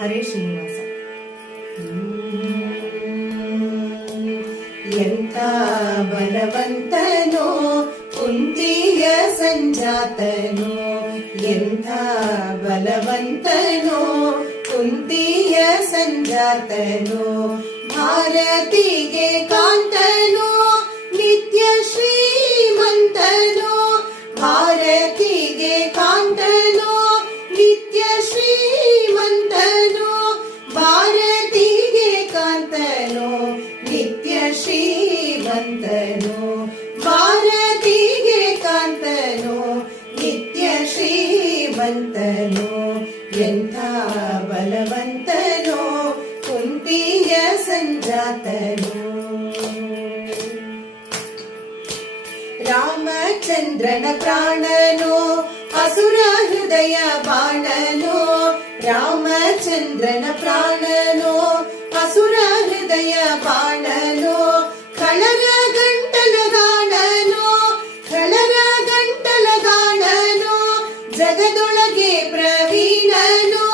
ಹರೇ ಶ್ರೀನಿವಾಸ. ಎಂಥ ಬಲವಂತನೋ ಕುಂತಿಯ ಸಂಜಾತನೋ, ಎಂಥ ಬಲವಂತನೋ ಕುಂತಿಯ ಸಂಜಾತನೋ, ಭಾರತಿಗೆ ಕಾಂತನೋ ನಿತ್ಯ ಶ್ರೀಮಂತನೋ, ಭಾರತಿಗೆ ಕಾಂತನೋ ನಿತ್ಯ ಶ್ರೀಮಂತನೋ, ಭಾರತಿಗೆ ಕಾಂತನೋ ನಿತ್ಯ ಶ್ರೀಮಂತನೋ, ಭಾರತಿಗೆ ಕಾಂತನೋ ನಿತ್ಯ ಶ್ರೀಮಂತನೋ, ಎಂಥ ಬಲವಂತನೋ ಕುಂತಿಯ ಸಂಜಾತನೋ. ರಾಮಚಂದ್ರನ ಪ್ರಾಣನೋ ಅಸುರ ಹೃದಯ ಬಾಣನೋ, ರಾಮಚಂದ್ರನ ಪ್ರಾಣನೋ ಅಸುರ ಹೃದಯ ಬಾಣನೋ, ಖಳರ ಗಂಟಲ ಗಾಣನೋ, ಖಳರ ಗಂಟಲ ಗಾಣನೋ, ಜಗದೊಳಗೆ ಪ್ರವೀಣನೋ,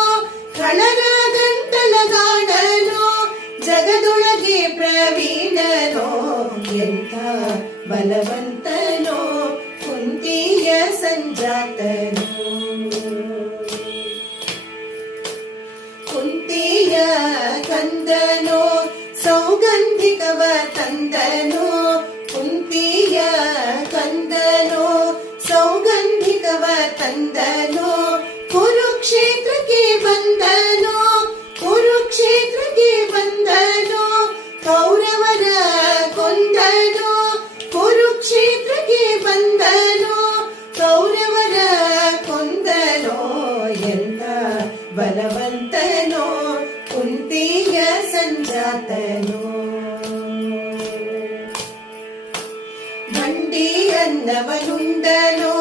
ಖಳರ ಗಂಟಲ ಗಾಣನೋ, ಜಗದೊಳಗೆ ಪ್ರವೀಣನೋ, ಎಂಥ ಬಲವಂತನೋ ಕುಂತಿಯ ಸಂಜಾತನೋ. ಕುಂತಿಯ ಕಂದನೋ ಸೌಗಂಧಿಕವ ತಂದನೋ, ಕುಂತಿಯ ಕಂದನೋ ಸೌಗಂಧಿಕವ ತಂದನೋ, ಕುರುಕ್ಷೇತ್ರಕ್ಕೆ ಬಂದನೋ, ಕುರುಕ್ಷೇತ್ರಕ್ಕೆ ಬಂದನೋ, ಕೌರವರ ಕೊಂದನೋ, ಕುರುಕ್ಷೇತ್ರಕ್ಕೆ ಬಂದನೋ, ಕೌರವರ ಕೊಂದನೋ, ಎಂಥ ಬಲವಂತನೋ ಕುಂತಿಯ ಸಂಜಾತನು ಬಂಡಿ ಅನ್ನವನುಂಡನೋ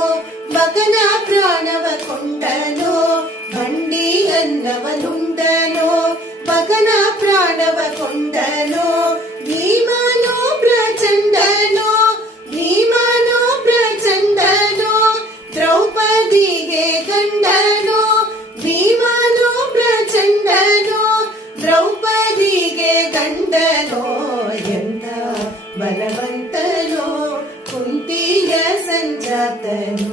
ಮಗನ ಪ್ರಾಣವ ಕೊಂಡನೋ ಬಂಡಿ ಅನ್ನವನುಂಡನೋ ಮಗನ ಪ್ರಾಣವ ಕೊಂಡನೋ ಭೀಮನೋ ಪ್ರಚಂಡನೋ ಭೀಮನೋ ಪ್ರಚಂಡನೋ ದ್ರೌಪದಿಗೆ ಗಂಡನೋ ಭೀಮನೋ ಪ್ರಚಂಡನೋ ದ್ರೌಪದಿಗೆ ಗಂಡನೋ ಎಂಥ ಬಲವಂತನೋ ಕುಂತಿಯ ಸಂಜಾತನು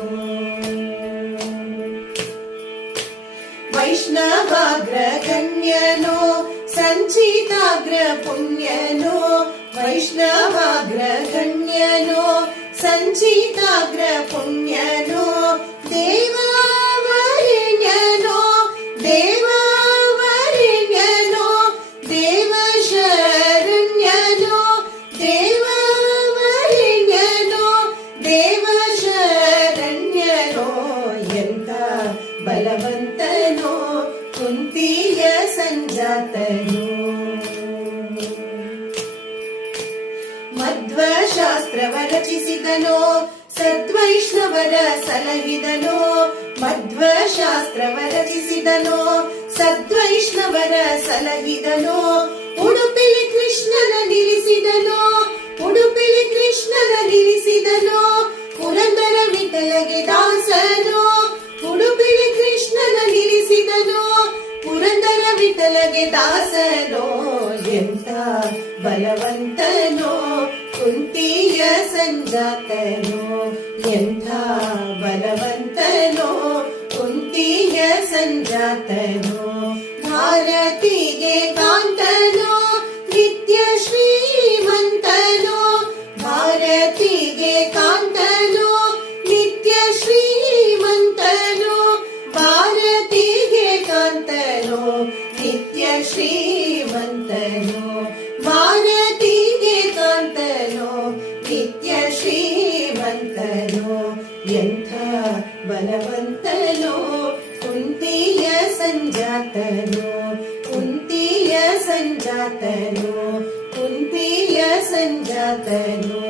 ವೈಷ್ಣವಾಗ್ರ ಗಣ್ಯನೋ ಸಂಚಿತಾಗ್ರ ಪುಣ್ಯನೋ ವೈಷ್ಣವಾಗ್ರ ಗಣ್ಯನೋ ಸಂಚಿತಾಗ್ರ ಪುಣ್ಯನೋ ದೇವವರೆಣ್ಯನೋ ದೇವವರೆಣ್ಯನೋ ದೇವಶರಣ್ಯನೋ ದೇವವರೆಣ್ಯನೋ ದೇವಶರಣ್ಯನೋ ಎಂಥ ಬಲವಂತನೋ ಕುಂತಿಯ ಸಂಜಾತನು ಮಧ್ವಶಾಸ್ತ್ರವ ರಚಿಸಿದನೋ ಸದ್ವೈಷ್ಣವರ ಸಲಹಿದನೋ ಮಧ್ವಶಾಸ್ತ್ರವ ರಚಿಸಿದನೋ ಸದ್ವೈಷ್ಣವರ ಸಲಹಿದನೋ ಉಡುಪಿಲಿ ಕೃಷ್ಣನ ನಿಲ್ಲಿಸಿದನೋ ಉಡುಪಿಲಿ ಕೃಷ್ಣನ ನಿಲ್ಲಿಸಿದನೋ ಪುರಂದರ ವಿಠಲಗೆ ದಾಸನೋ ಉಡುಪಿಲಿ ಕೃಷ್ಣನ ನಿಲ್ಲಿಸಿದನೋ ಪುರಂದರ ವಿಠಲಗೆ ದಾಸನೋ ಎಂಥ ಬಲವಂತನೋ ಕುಂತಿಯ ಸಂಜಾತನೋ ಎಂಥ ಬಲವಂತನೋ ಕುಂತಿಯ ಸಂಜಾತನೋ ಭಾರತಿಗೆ ಕಾಂತನೋ ನಿತ್ಯ ಶ್ರೀಮಂತನೋ ಭಾರತಿಗೆ ಕಾಂತನೋ ನಿತ್ಯ ಶ್ರೀಮಂತನೋ ಭಾರತಿಗೆ ಕಾಂತನೋ ನಿತ್ಯ ಶ್ರೀಮಂತನೋ ಭಾರತಿಗೆ ಕಾಂತನೋ ನಿತ್ಯ ಶ್ರೀಮಂತನೋ ಎಂಥ ಬಲವಂತನೋ ಕುಂತಿಯ ಸಂಜಾತನೋ ಕುಂತಿಯ ಸಂಜಾತನೋ ಕುಂತಿಯ ಸಂಜಾತನೋ